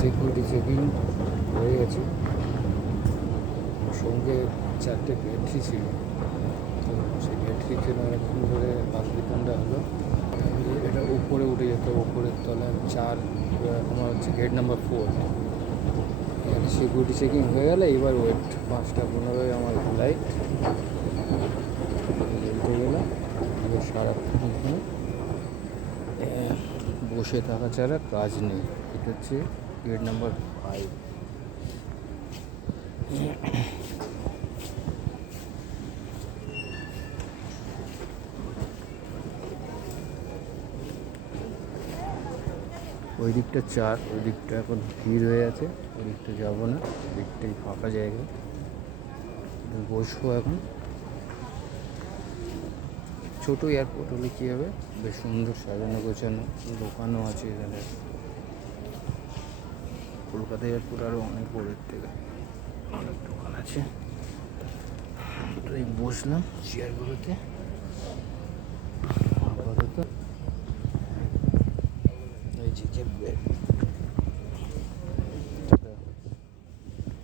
Security checking হয়ে গেছে। সঙ্গে 4টে ব্যাটারি ছিল, তো সেই ব্যাটারির জন্য অনেকক্ষণ ধরে বাকবিতণ্ডা হলো। এটা উপরে উঠে যেত, উপরের তলার 4, আমার হচ্ছে গেট নাম্বার 4। এখানে সিকিউরিটি চেকিং হয়ে গেলে এবার ওয়েট 5টা 15 আমার ফ্লাইট। বলতে গেলাম এবার সারাক্ষণ এখানে বসে থাকা ছাড়া কাজ নেই। এটা হচ্ছে গেট নাম্বার 5। ওই দিকটা 4, ওই দিকটা এখন ভিড় হয়ে আছে, ওই দিকটা যাবো না, ওই দিকটাই ফাঁকা জায়গা, বসবো এখন। ছোটো এয়ারপোর্ট হলে কী হবে, বেশ সুন্দর সাজানো গোছানো, দোকানও আছে এখানে। কলকাতা এয়ারপোর্ট আরও অনেক বড়ের থেকে অনেক দোকান আছে। বসলাম চেয়ারগুলোতে আপাতত। এই যে